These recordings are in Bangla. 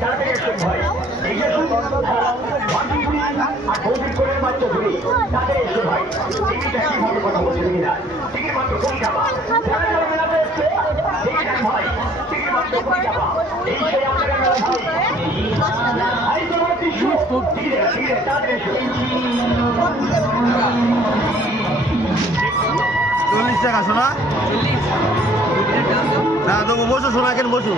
তাড়াতাড়ি আসুন ভাই। এই যে মাটি ঘুরি আর বৌদি করে মাত্র ঘুরি, তাড়াতাড়ি এসো ভাই। টিকিটা কিভাবে কথা বলছে দেখি না, টিকিট মাত্র 20 টাকা। মেলাতে এসছে টিকিট ভাই, টিকিট মাত্র 20 টাকা। এই সেই আপনারা মেলা ভাই। এই তোমার টিস্যু, টিকিট তাড়াতাড়ি এসো। 40 টাকা শোনা না দেবো, বসো শোনা কেন বসো।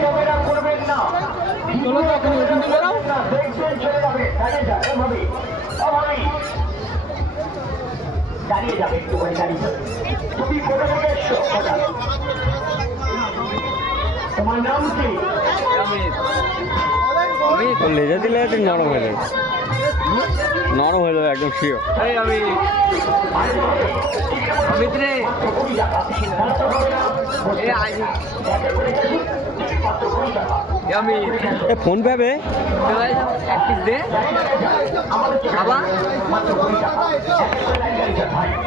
ক্যামেরা করবেন না, দেখবেন চলে যাবে। দাঁড়িয়ে যাবে একটুখানি, দাঁড়িয়ে যাবে। তুমি কোথা থেকে এসছো? তোমার নাম কি? লেজা দিলে একটু নরম হয়ে যাবে, নরম হয়ে যাবে একদম শিও। ফোন পাবে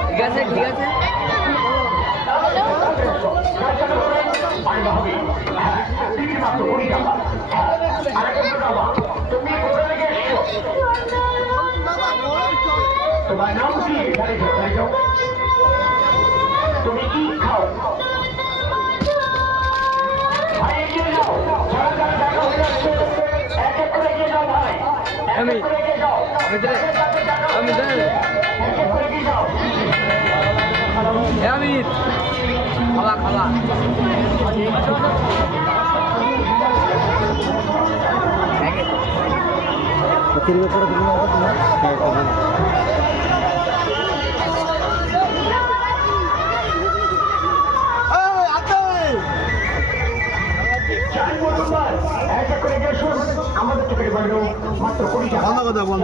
ঠিক আছে ঠিক আছে। তোমার নাম কি? তুমি কি খাও? আমি খাওয়া খাওয়া আমাদের চোখের বন্ধ মাত্র 20 টাকা। বন্ধ কথা বন্ধ